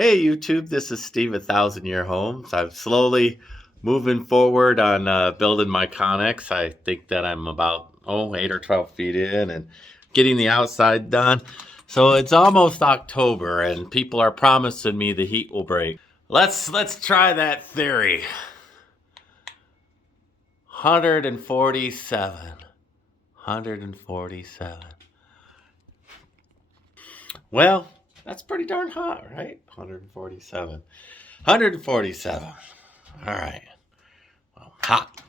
Hey YouTube, this is Steve at Thousand Year Homes. I'm slowly moving forward on building my Conex. I think that I'm about 8 or 12 feet in and getting the outside done. So it's almost October and people are promising me the heat will break. Let's try that theory. 147. 147. Well, that's pretty darn hot, right? 147. 147. All right. Well, hot.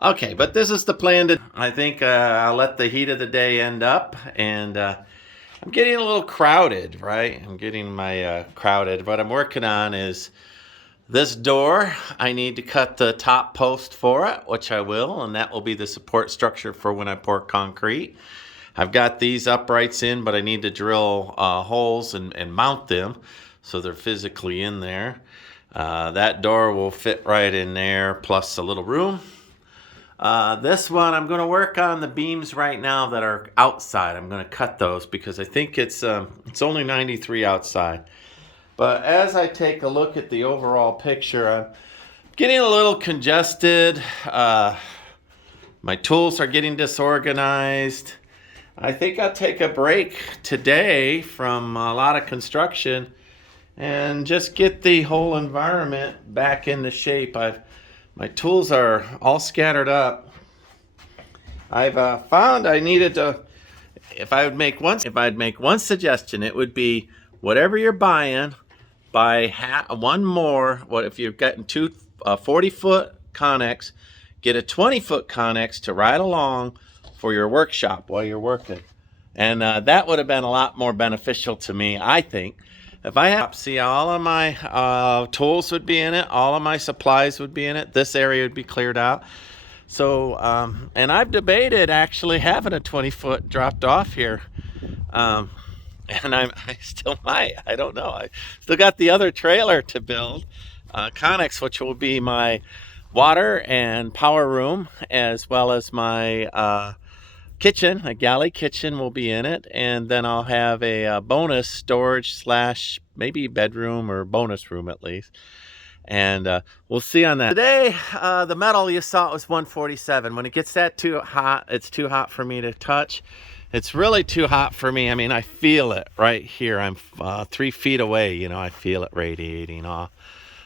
Okay, but this is the plan. I think I'll let the heat of the day end up, and I'm getting a little crowded, right? I'm getting my crowded. What I'm working on is this door. I need to cut the top post for it, which I will, and that will be the support structure for when I pour concrete. I've got these uprights in, but I need to drill holes and mount them so they're physically in there. That door will fit right in there, plus a little room. This one, I'm going to work on the beams right now that are outside. I'm going to cut those because I think it's only 93 outside. But as I take a look at the overall picture, I'm getting a little congested. My tools are getting disorganized. I think I'll take a break today from a lot of construction and just get the whole environment back into shape. My tools are all scattered up. I've found I needed to, if I'd make one suggestion, it would be whatever you're buying, buy one more. What if you've gotten two 40-foot Conex, get a 20-foot Conex to ride along for your workshop while you're working. And that would have been a lot more beneficial to me, I think. If I have, see, all of my tools would be in it, all of my supplies would be in it, this area would be cleared out. So, and I've debated actually having a 20-foot dropped off here. And I still might, I don't know. I still got the other trailer to build, Conex, which will be my water and power room, as well as my kitchen. A galley kitchen will be in it, and then I'll have a bonus storage slash maybe bedroom or bonus room at least, and we'll see on that. Today the metal you saw, it was 147. When it gets that too hot, it's too hot for me to touch. It's really too hot for me. I mean, I feel it right here. I'm 3 feet away, you know. I feel it radiating off.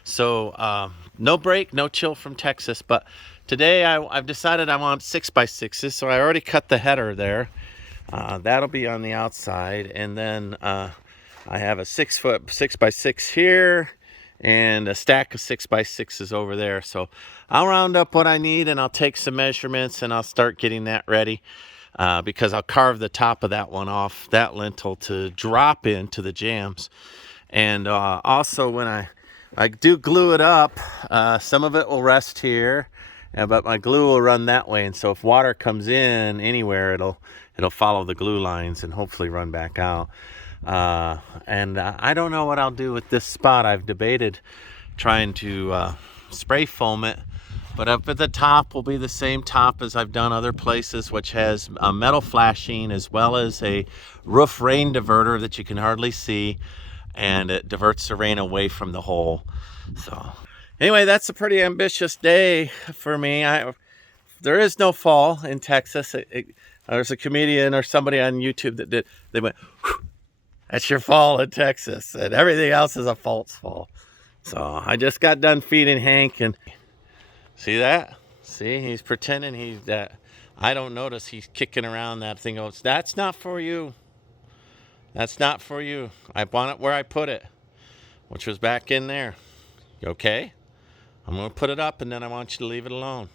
So no break, no chill from Texas. But today I've decided I want 6x6s, so I already cut the header there. That'll be on the outside, and then I have a 6-foot 6x6 here and a stack of 6x6s over there. So I'll round up what I need, and I'll take some measurements, and I'll start getting that ready, because I'll carve the top of that one off, that lintel, to drop into the jambs. And also when I do glue it up, some of it will rest here, but my glue will run that way, and so if water comes in anywhere, it'll follow the glue lines and hopefully run back out. And I don't know what I'll do with this spot. I've debated trying to spray foam it, but up at the top will be the same top as I've done other places, which has a metal flashing as well as a roof rain diverter that you can hardly see, and it diverts the rain away from the hole. So anyway, that's a pretty ambitious day for me. There is no fall in Texas. There's a comedian or somebody on YouTube that they went, "That's your fall in Texas," and everything else is a false fall. So I just got done feeding Hank, and see that? See, he's pretending he's that. I don't notice he's kicking around that thing. Goes, "That's not for you. That's not for you. I want it where I put it," which was back in there. Okay? I'm going to put it up, and then I want you to leave it alone.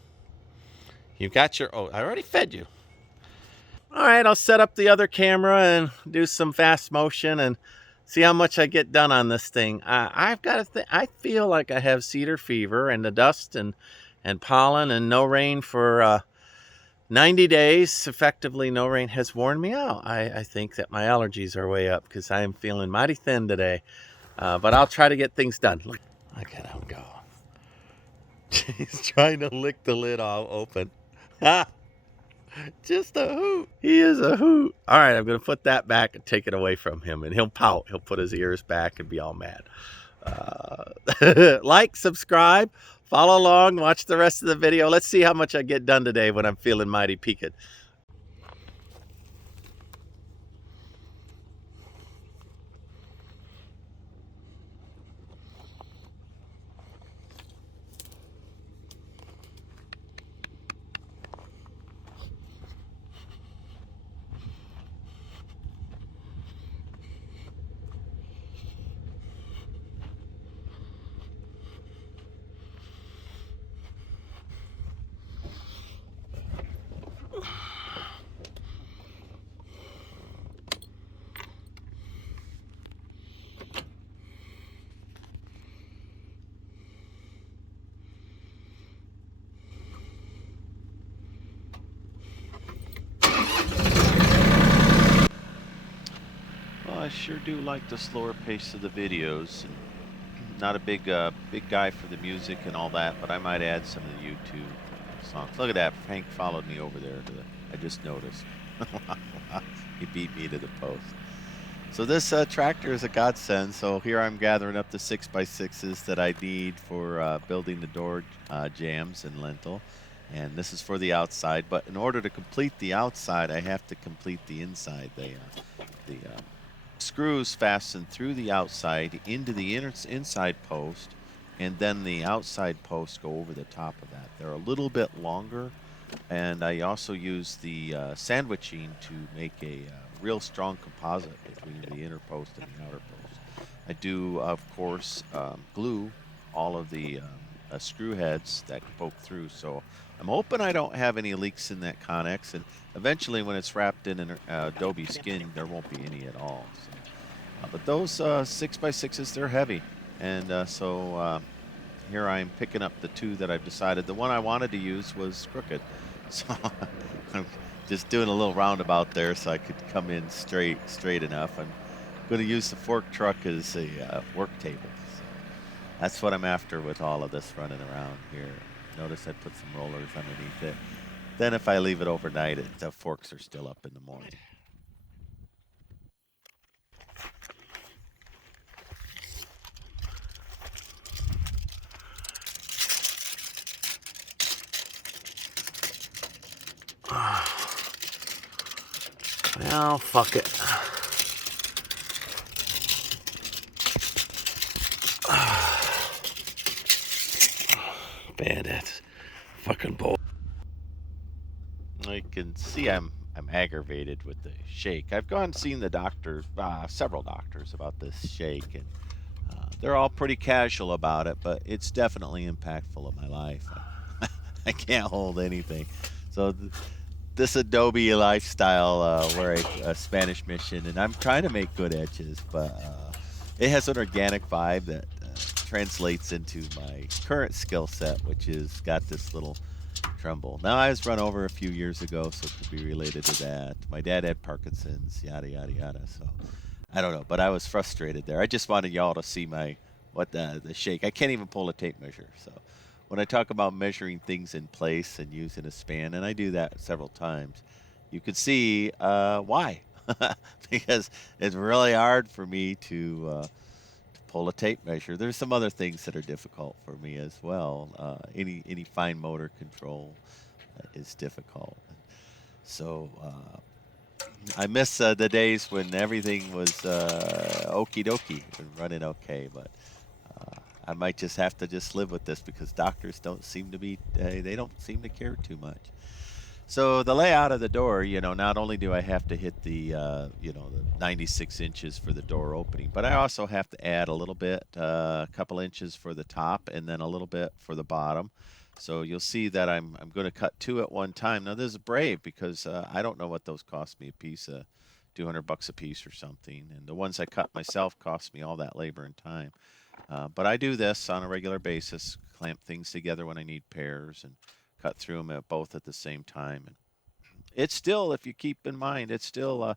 You've got your, I already fed you. All right, I'll set up the other camera and do some fast motion and see how much I get done on this thing. I've got I feel like I have cedar fever, and the dust and pollen and no rain for 90 days, effectively no rain, has worn me out. I think that my allergies are way up because I am feeling mighty thin today. But I'll try to get things done. Look at him go. He's trying to lick the lid all open. Just a hoot. He is a hoot. All right, I'm going to put that back and take it away from him, and he'll pout. He'll put his ears back and be all mad. Like, subscribe, follow along, watch the rest of the video. Let's see how much I get done today when I'm feeling mighty peaked. Well, I sure do like the slower pace of the videos. Not a big guy for the music and all that, but I might add some of the YouTube songs. Look at that, Frank followed me over there. I just noticed. He beat me to the post. So this tractor is a godsend. So here I'm gathering up the 6x6s that I need for building the door jambs and lintel. And this is for the outside, but in order to complete the outside, I have to complete the inside. The screws fasten through the outside into the inside post, and then the outside posts go over the top of that. They're a little bit longer, and I also use the sandwiching to make a real strong composite between the inner post and the outer post. I do, of course, glue all of the screw heads that poke through, so I'm hoping I don't have any leaks in that Conex, and eventually when it's wrapped in an adobe skin, there won't be any at all. So. But those 6x6s, they're heavy, and so here I'm picking up the two that I've decided. The one I wanted to use was crooked, so I'm just doing a little roundabout there so I could come in straight enough. I'm going to use the fork truck as a work table. So that's what I'm after with all of this running around here. Notice I put some rollers underneath it. Then if I leave it overnight, the forks are still up in the morning. Well, fuck it. Bandit. Fucking bull. I can see I'm aggravated with the shake. I've gone and seen the doctor, several doctors about this shake, and they're all pretty casual about it, but it's definitely impactful in my life. I can't hold anything. So this Adobe lifestyle, we're a Spanish mission, and I'm trying to make good edges, but it has an organic vibe that translates into my current skill set, which is got this little tremble. Now, I was run over a few years ago, so it could be related to that. My dad had Parkinson's, yada, yada, yada, so I don't know, but I was frustrated there. I just wanted y'all to see what the shake. I can't even pull a tape measure, so when I talk about measuring things in place and using a span, and I do that several times, you could see why. Because it's really hard for me to pull a tape measure. There's some other things that are difficult for me as well. Any fine motor control is difficult. So I miss the days when everything was okie dokie and running okay, but I might just have to just live with this because doctors don't seem to be, they don't seem to care too much. So the layout of the door, not only do I have to hit the 96 inches for the door opening, but I also have to add a little bit, a couple inches for the top and then a little bit for the bottom. So you'll see that I'm going to cut two at one time. Now this is brave because I don't know what those cost me a piece, $200 a piece or something. And the ones I cut myself cost me all that labor and time. But I do this on a regular basis, clamp things together when I need pairs and cut through them both at the same time. And it's still, if you keep in mind, it's still,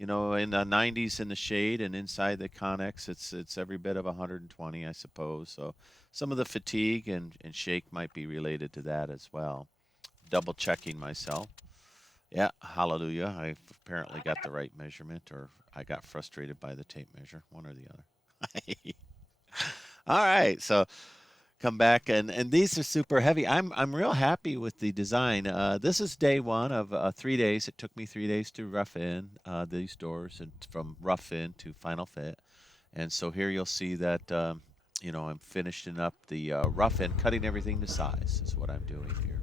in the 90s in the shade, and inside the Conex, it's every bit of 120, I suppose. So some of the fatigue and shake might be related to that as well. Double checking myself. Yeah, hallelujah. I apparently got the right measurement, or I got frustrated by the tape measure, one or the other. All right, so come back, and these are super heavy. I'm real happy with the design. This is day one of 3 days. It took me 3 days to rough in these doors, and from rough in to final fit. And so here you'll see that I'm finishing up the rough end, cutting everything to size is what I'm doing here.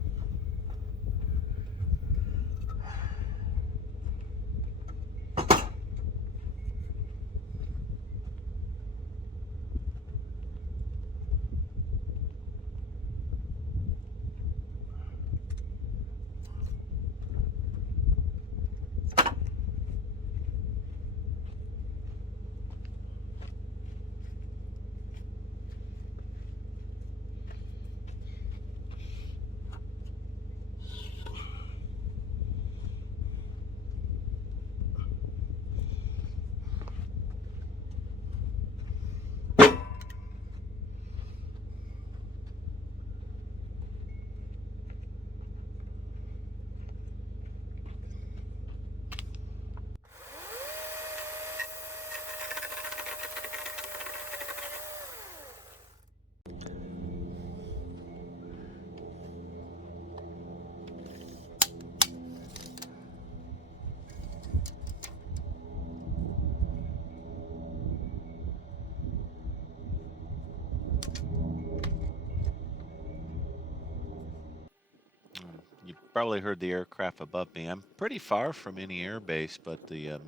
You probably heard the aircraft above me. I'm pretty far from any air base, but the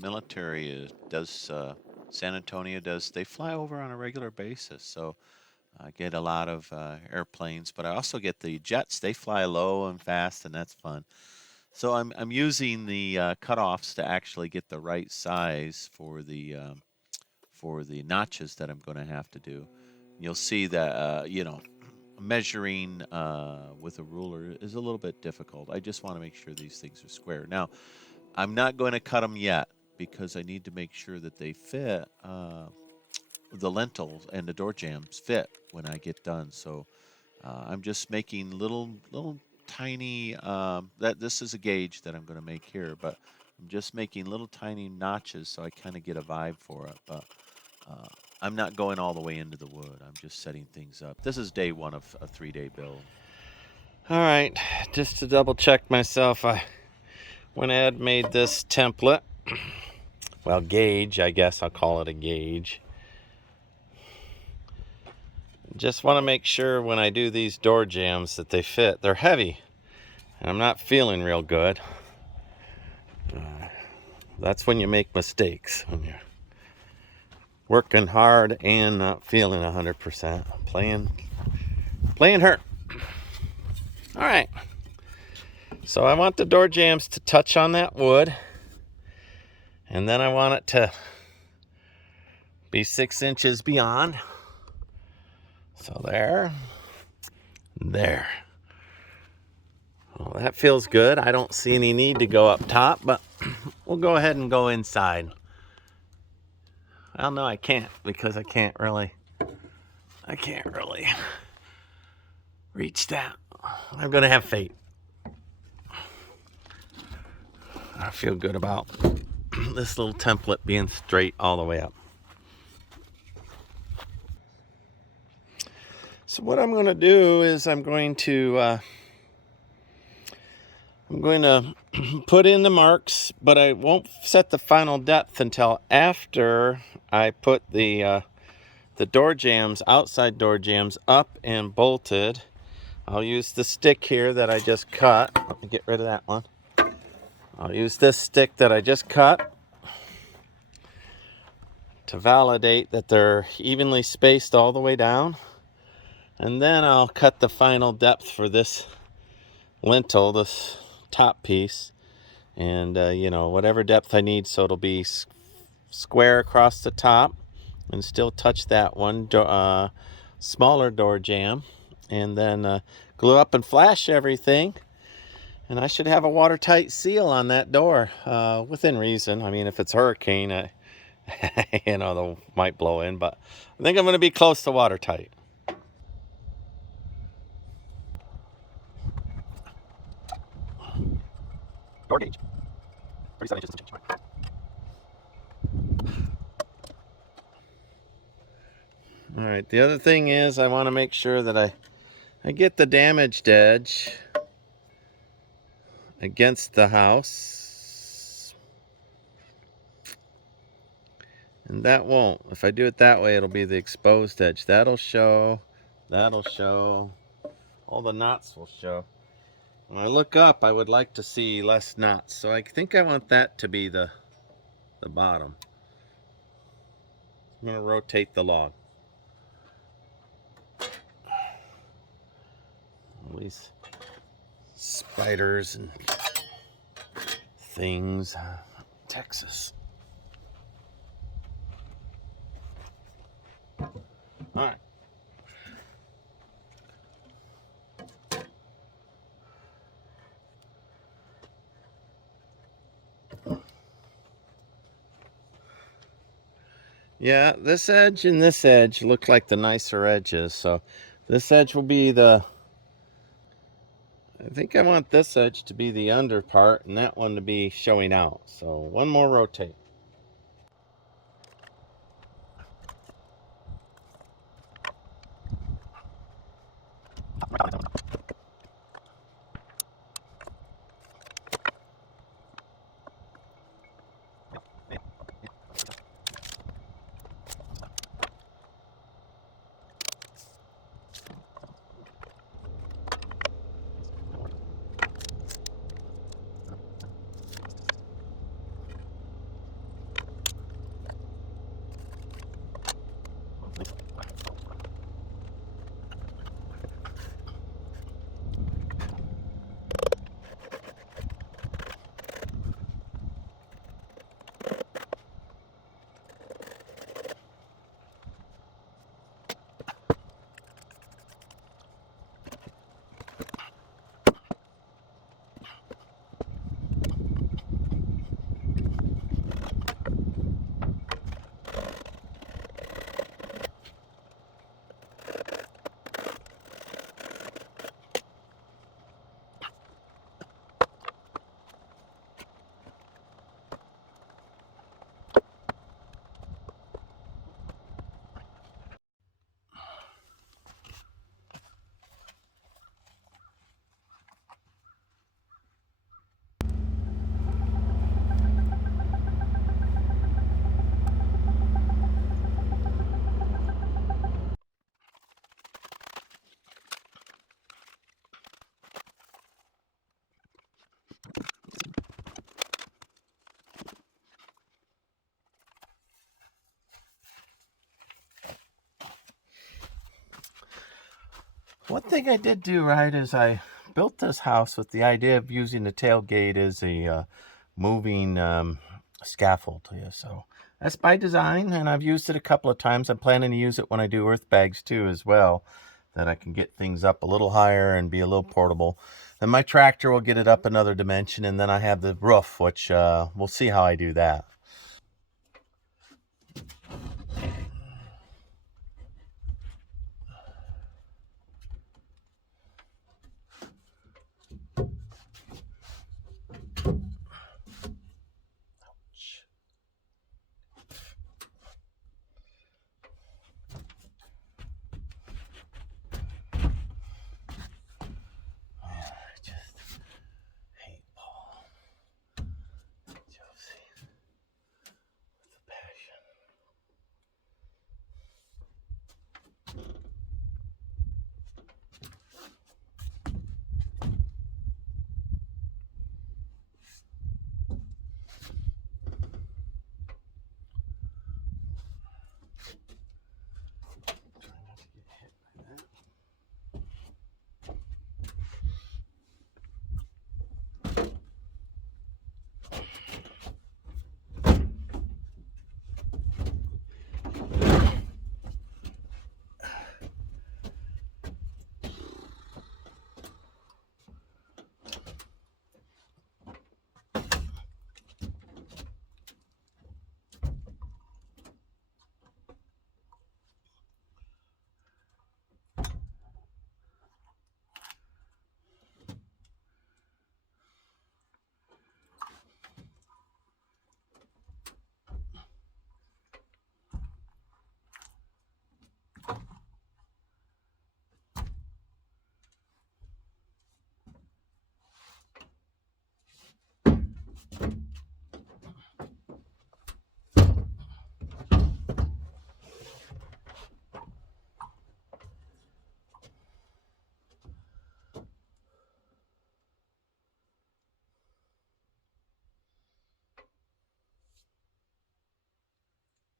military does San Antonio does. They fly over on a regular basis, so I get a lot of airplanes. But I also get the jets. They fly low and fast, and that's fun. So I'm using the cutoffs to actually get the right size for the notches that I'm going to have to do. You'll see that measuring with a ruler is a little bit difficult. I just want to make sure these things are square. Now, I'm not going to cut them yet because I need to make sure that they fit. The lintels and the door jambs fit when I get done. So I'm just making little tiny. That this is a gauge that I'm going to make here, but I'm just making little tiny notches so I kind of get a vibe for it. But uh, I'm not going all the way into the wood. I'm just setting things up. This is day one of a 3-day build. All right, just to double check myself, I went ahead and made this template. Well, gauge, I guess I'll call it a gauge. Just want to make sure when I do these door jambs that they fit. They're heavy, and I'm not feeling real good. That's when you make mistakes, when you're working hard and not feeling 100%. Playing hurt. All right. So I want the door jambs to touch on that wood, and then I want it to be 6 inches beyond. So there. Well, that feels good. I don't see any need to go up top, but we'll go ahead and go inside. Well, no, I can't because I can't really reach that. I'm going to have fate. I feel good about this little template being straight all the way up. So what I'm going to do is I'm going to put in the marks, but I won't set the final depth until after I put the door jambs, outside door jambs, up and bolted. I'll use the stick here that I just cut. Let me get rid of that one. I'll use this stick that I just cut to validate that they're evenly spaced all the way down. And then I'll cut the final depth for this lintel, this top piece. And, whatever depth I need so it'll be square across the top and still touch that one smaller door jamb. And then glue up and flash everything. And I should have a watertight seal on that door within reason. I mean, if it's hurricane, they might blow in. But I think I'm going to be close to watertight. Door gauge. 37 inches and change. All right, the other thing is I want to make sure that I get the damaged edge against the house. And that won't. If I do it that way, it'll be the exposed edge. That'll show. That'll show. All the knots will show. When I look up, I would like to see less knots. So I think I want that to be the bottom. I'm going to rotate the log. All these spiders and things. Texas. All right. Yeah, this edge and this edge look like the nicer edges. So this edge will be the, I think I want this edge to be the under part and that one to be showing out. So one more rotate. One thing I did do right is I built this house with the idea of using the tailgate as a moving scaffold. Yeah, so that's by design, and I've used it a couple of times. I'm planning to use it when I do earth bags too as well, that I can get things up a little higher and be a little portable. Then my tractor will get it up another dimension, and then I have the roof, which we'll see how I do that.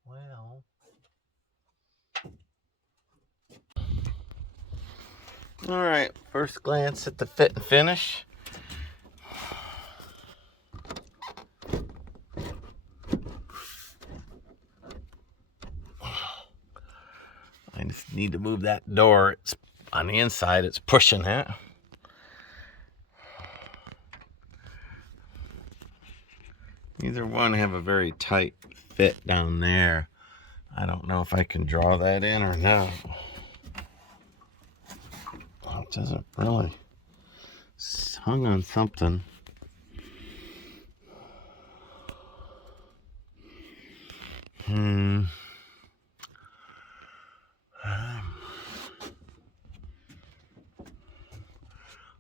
Well. All right, first glance at the fit and finish. I just need to move that door. It's on the inside, it's pushing it. Either one have a very tight fit down there. I don't know if I can draw that in or not. It doesn't really. It's hung on something.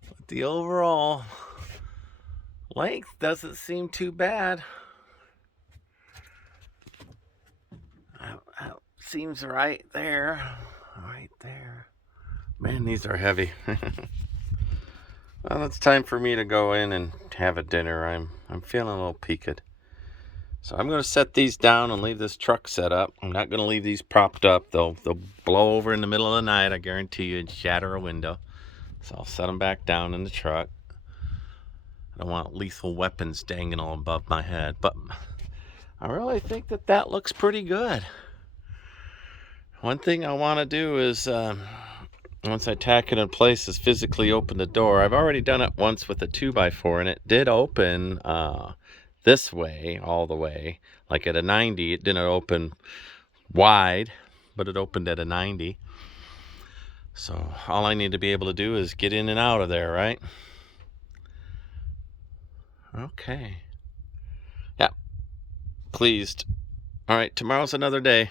But the overall length doesn't seem too bad. That seems right there. Right there. Man, these are heavy. Well, it's time for me to go in and have a dinner. I'm feeling a little peaked. So I'm going to set these down and leave this truck set up. I'm not going to leave these propped up. They'll blow over in the middle of the night, I guarantee you, and shatter a window. So I'll set them back down in the truck. I don't want lethal weapons dangling all above my head, but I really think that looks pretty good. One thing I want to do is, once I tack it in place, is physically open the door. I've already done it once with a 2x4, and it did open this way, all the way. Like at a 90, it didn't open wide, but it opened at a 90. So all I need to be able to do is get in and out of there, right? Okay. Yeah, pleased. All right, tomorrow's another day.